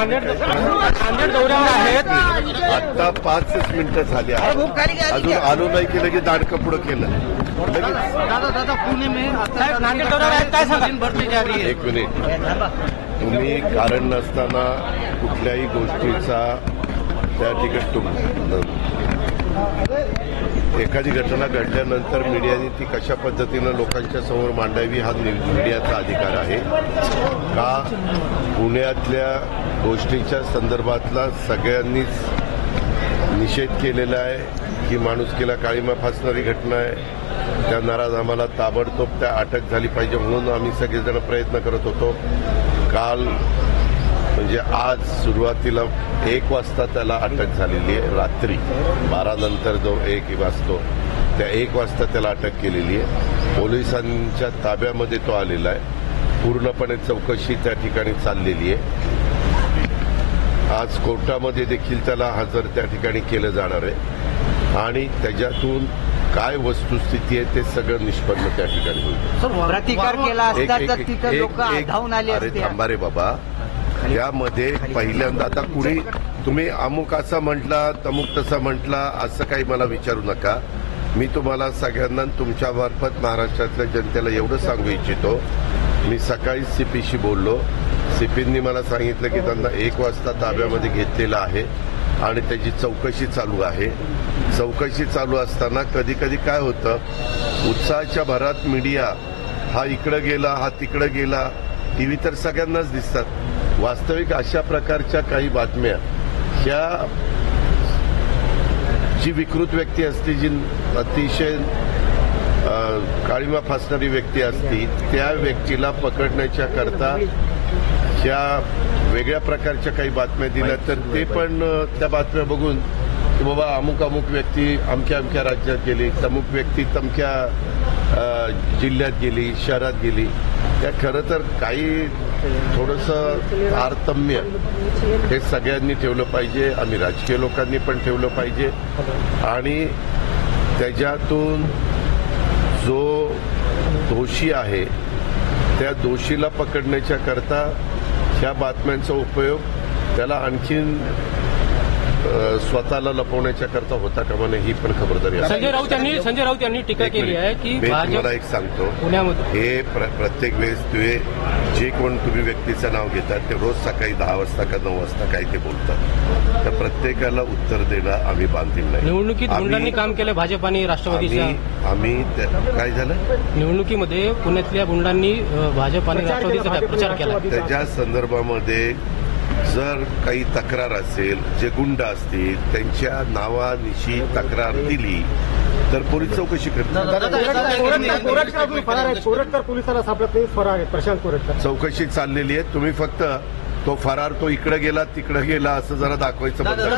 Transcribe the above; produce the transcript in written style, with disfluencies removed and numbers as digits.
नांदेड दौऱ्यावर आहेत. आता 5 मिनिटं झाली आहेत, अजून आलो नाही की लगेच दांडकं पुढं केलं. दादा पुणे में नांदेड दौऱ्यावर आहेत, काय सांगा? भरती जा रही है. एक मिनिट, तुम्ही कारण नसताना कुठल्याही गोष्टीचा त्या ठिकाणी एखादी घटना घडल्यानंतर मीडियाने ती कशा पद्धतीनं लोकांच्या समोर मांडावी हा मीडियाचा अधिकार आहे का? पुण्यातल्या गोष्टीच्या संदर्भातला सगळ्यांनीच निषेध केलेला आहे की माणुसकीला काळीमा फासणारी घटना आहे. त्या नाराज आम्हाला ताबडतोब त्या अटक झाली पाहिजे म्हणून आम्ही सगळेजण प्रयत्न करत होतो. काल म्हणजे आज सुरुवातीला 1 वाजता त्याला अटक झालेली आहे. रात्री 12 नंतर जो 1 वाजतो त्या 1 वाजता त्याला अटक केलेली आहे. पोलिसांच्या ताब्यामध्ये तो आलेला आहे. पूर्णपणे चौकशी त्या ठिकाणी चाललेली आहे. आज कोर्टामध्ये देखील त्याला हजर त्या ठिकाणी केलं जाणार आहे आणि त्याच्यातून काय वस्तुस्थिती आहे ते सगळं निष्पन्न त्या ठिकाणी होईल. प्रतिकार केला असता तर तिथे लोक धावून आले असते. अरे थांबा रे बाबा, त्यामध्ये पहिल्यांदा आता कुणी तुम्ही अमुक असा म्हटला तमुक तसा म्हटला असं काही मला विचारू नका. मी तुम्हाला सगळ्यांना तुमच्या मार्फत महाराष्ट्रातल्या जनतेला एवढं सांगू इच्छितो, मी सकाळी सीपीशी बोललो. सीपींनी मला सांगितलं की त्यांना 1 वाजता ताब्यामध्ये घेतलेलं आहे आणि त्याची चौकशी चालू आहे. चौकशी चालू असताना कधी कधी काय होतं, उत्साहाच्या भरात मीडिया हा इकडं गेला हा तिकडं गेला, टीव्ही तर सगळ्यांनाच दिसतात. वास्तविक अशा प्रकारच्या काही बातम्या ह्या जी विकृत व्यक्ती असते, जी अतिशय काळीमा फासणारी व्यक्ती असती, त्या व्यक्तीला पकडण्याच्या करता ह्या वेगळ्या प्रकारच्या काही बातम्या दिल्या तर ते पण त्या बातम्या बघून की बाबा अमुक अमुक व्यक्ती अमक्या अमक्या राज्यात गेली, तमुक व्यक्ती तमक्या जिल्ह्यात गेली, शहरात गेली. त्या खरं तर काही थोडंसं तारतम्य हे सगळ्यांनी ठेवलं पाहिजे. आम्ही राजकीय लोकांनी पण ठेवलं पाहिजे आणि त्याच्यातून जो दोषी आहे त्या दोषीला पकडण्याच्या करता ह्या बातम्यांचा उपयोग त्याला आणखीन स्वतःला लपवण्याच्या करता होता कामा नये ही पण खबरदारी. संजय राऊत यांनी टीका केली आहे की तुम्हाला एक सांगतो, हे प्रत्येक वेळेस जे कोण तुम्ही व्यक्तीचं नाव घेतात ते रोज सकाळी 10 वाजता का 9 वाजता काय ते बोलतात. तर प्रत्येकाला उत्तर देणं आम्ही बांधील नाही. निवडणुकीत गुंडांनी काम केलं भाजप आणि राष्ट्रवादीच्या. आम्ही काय झालं निवडणुकीमध्ये पुण्यातल्या गुंडांनी भाजप आणि राष्ट्रवादीचा प्रचार केला. त्याच्या संदर्भामध्ये जर काही तक्रार असेल, जे गुंड असतील त्यांच्या नावानिशी तक्रार दिली तर पोलीस चौकशी करतात. पोलिसाला सापडत फरार प्रशांत कोरटकर चौकशी चाललेली आहे. तुम्ही फक्त तो फरार तो इकडे गेला तिकडे गेला असं जरा दाखवायचं बंद करा.